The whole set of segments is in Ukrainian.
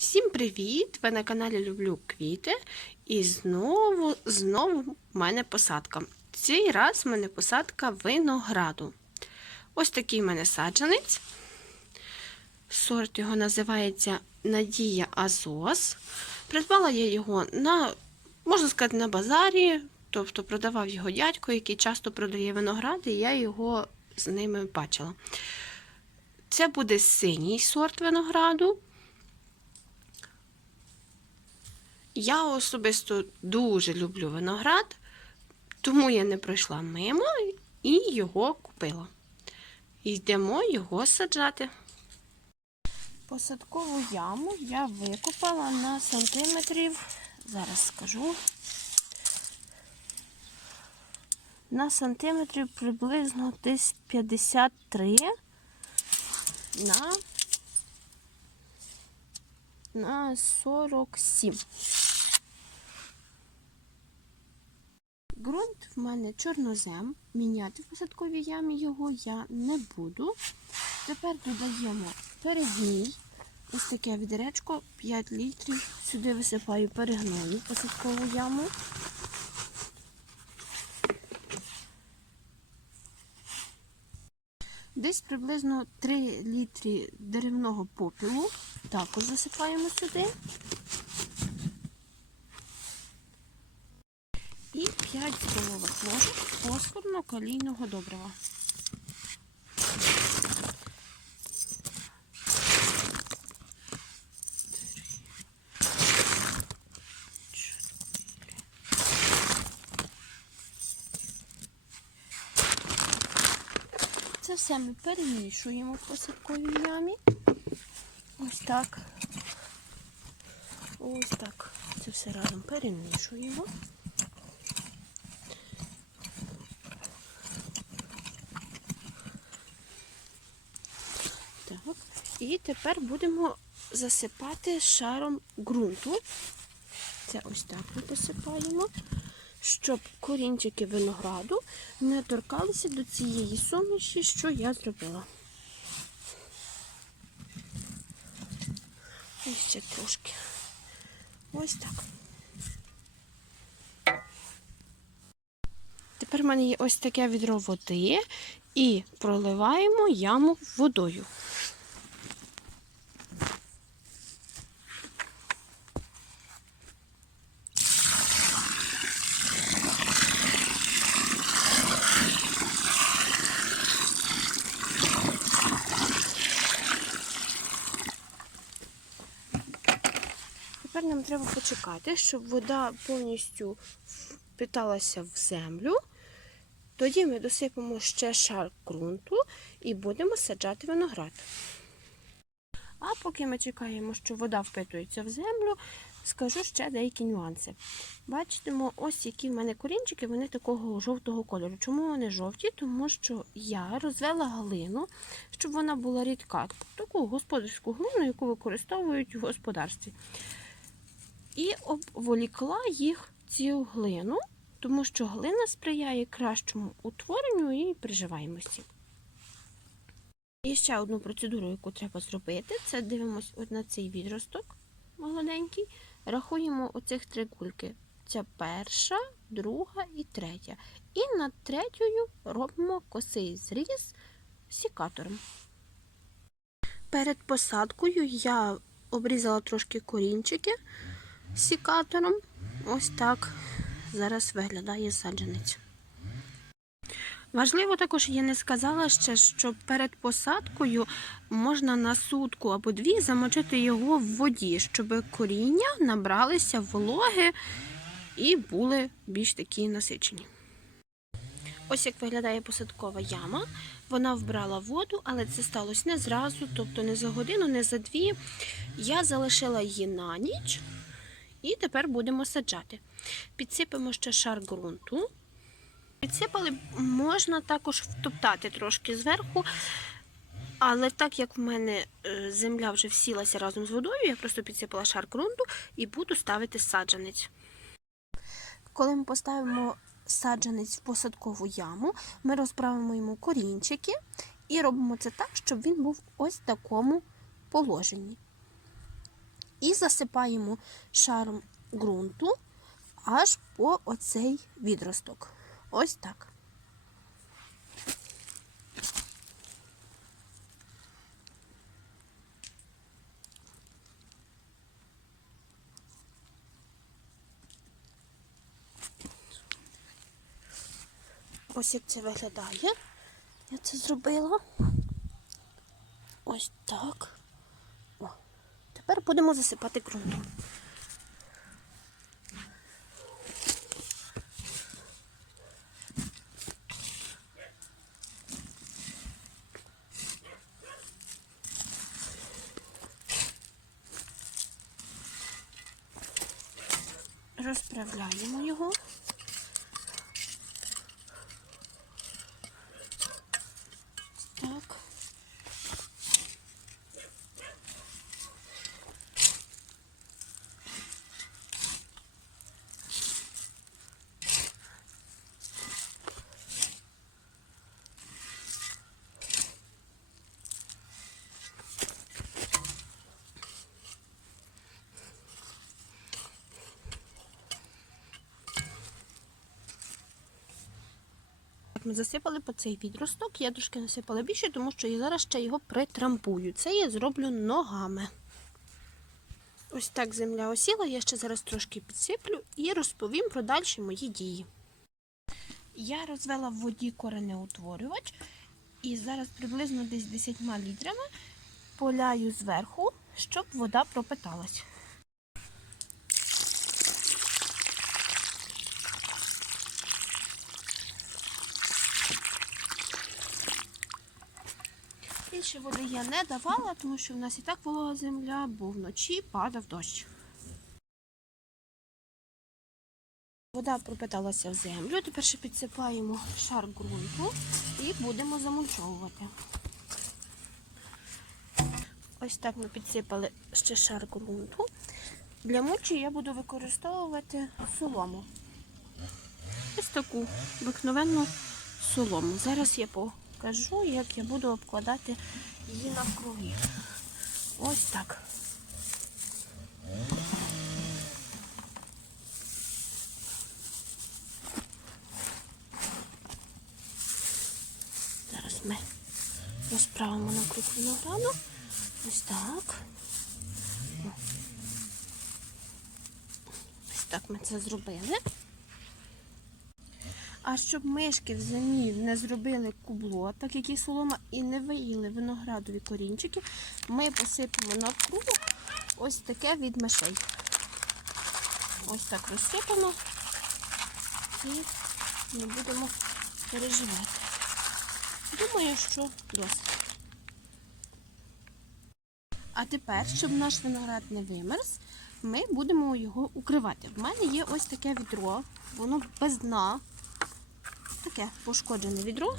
Всім привіт! Ви на каналі Люблю Квіти. І знову, знову в мене посадка. Цей раз в мене посадка винограду. Ось такий в мене саджанець. Сорт його називається Надія Азос. Придбала я його на, можна сказати, на базарі. Тобто продавав його дядько, який часто продає виноград, і я його з ними бачила. Це буде синій сорт винограду. Я особисто дуже люблю виноград, тому я не пройшла мимо і його купила. Йдемо його саджати. Посадкову яму я викопала на сантиметрів, зараз скажу, на сантиметрів приблизно десь 53 на, на 47. Ґрунт в мене чорнозем. Міняти в посадковій ямі його я не буду. Тепер додаємо перегній. Ось таке відеречко 5 літрів. Сюди висипаю перегною посадкову яму. Десь приблизно 3 літри деревного попілу. Також засипаємо сюди. І 5 столових ложок фосфорно-калійного добрива. Це все ми перемішуємо в посадковій ямі. Ось так. Ось так. Це все разом перемішуємо. Так. І тепер будемо засипати шаром ґрунту. Це ось так ми посипаємо, щоб корінчики винограду не торкалися до цієї суміші, що я зробила. Ось ще трошки. Ось так. Тепер в мене є ось таке відро води і проливаємо яму водою. Тепер нам треба почекати, щоб вода повністю впиталася в землю. Тоді ми досипемо ще шар ґрунту і будемо саджати виноград. А поки ми чекаємо, що вода впитується в землю, скажу ще деякі нюанси. Бачимо, ось які в мене корінчики, вони такого жовтого кольору. Чому вони жовті? Тому що я розвела глину, щоб вона була рідка, таку господарську глину, яку використовують в господарстві. І обволікла їх цю глину, тому що глина сприяє кращому утворенню і приживаємості. І ще одну процедуру, яку треба зробити, це дивимося от на цей відросток молоденький, рахуємо оцих три кульки. Це перша, друга і третя. І над третьою робимо косий зріз сікатором. Перед посадкою я обрізала трошки корінчики сікатором. Ось так зараз виглядає саджанець. Важливо також, я не сказала ще, що перед посадкою можна на сутку або дві замочити його в воді, щоб коріння набралися вологи і були більш такі насичені. Ось як виглядає посадкова яма. Вона вбрала воду, але це сталося не зразу, тобто не за годину, не за дві. Я залишила її на ніч. І тепер будемо саджати. Підсипемо ще шар ґрунту. Підсипали, можна також втоптати трошки зверху, але так як в мене е, земля вже всілася разом з водою, я просто підсипала шар ґрунту і буду ставити саджанець. Коли ми поставимо саджанець в посадкову яму, ми розправимо йому корінчики і робимо це так, щоб він був ось в такому положенні. І засипаємо шаром ґрунту аж по оцей відросток. Ось так. Ось як це виглядає. Я це зробила. Ось так. Тепер будемо засипати ґрунтом. Розправляємо його. Ми засипали по цей відросток. Я трошки насипала більше, тому що я зараз ще його притрампую. Це я зроблю ногами. Ось так земля осіла. Я ще зараз трошки підсиплю і розповім про далі мої дії. Я розвела в воді коренеутворювач і зараз приблизно десь 10 літрами поляю зверху, щоб вода пропиталась. Більше води я не давала, тому що в нас і так волога земля, бо вночі падав дощ. Вода пропиталася в землю. Тепер ще підсипаємо шар ґрунту і будемо замульчовувати. Ось так ми підсипали ще шар ґрунту. Для мульчі я буду використовувати солому. Ось таку обикновенну солому. Зараз я покажу, як я буду обкладати її навкруги. Ось так. Зараз ми розправимо навкруг винограду. Ось так. Ось так ми це зробили. А щоб мишки в землі не зробили кубло, так як і солома, і не виїли виноградові корінчики, ми посипемо навкруг ось таке від мишей. Ось так розсипано і не будемо переживати. Думаю, що досить. А тепер, щоб наш виноград не вимерз, ми будемо його укривати. В мене є ось таке відро, воно без дна таке пошкоджене відро.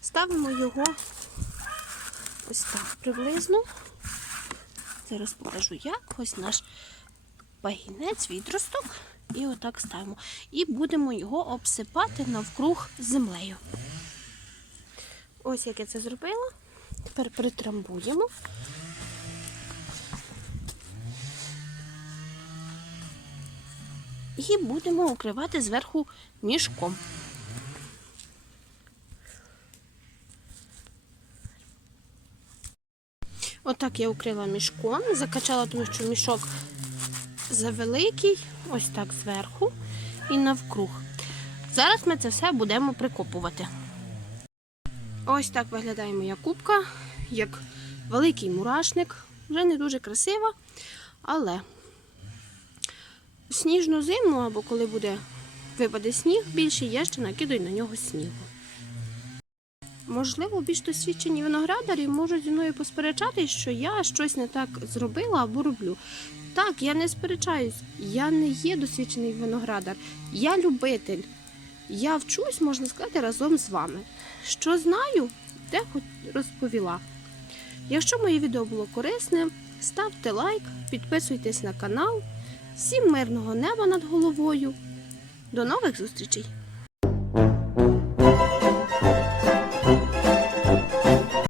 Ставимо його ось так приблизно. Зараз покажу як. Ось наш пагінець, відросток. І отак ставимо. І будемо його обсипати навкруг землею. Ось як я це зробила. Тепер притрамбуємо. І будемо укривати зверху мішком. Отак я укрила мішком, закачала, тому що мішок завеликий, ось так зверху і навкруг. Зараз ми це все будемо прикопувати. Ось так виглядає моя кубка, як великий мурашник. Вже не дуже красива, але сніжну зиму, або коли буде випаде сніг більше, я ще накидаю на нього снігу. Можливо, більш досвідчені виноградарі можуть зі мною посперечатись, що я щось не так зробила або роблю. Так, я не сперечаюсь, я не є досвідчений виноградар, я любитель. Я вчусь, можна сказати, разом з вами. Що знаю, те хоч розповіла. Якщо моє відео було корисне, ставте лайк, підписуйтесь на канал. Всім мирного неба над головою. До нових зустрічей!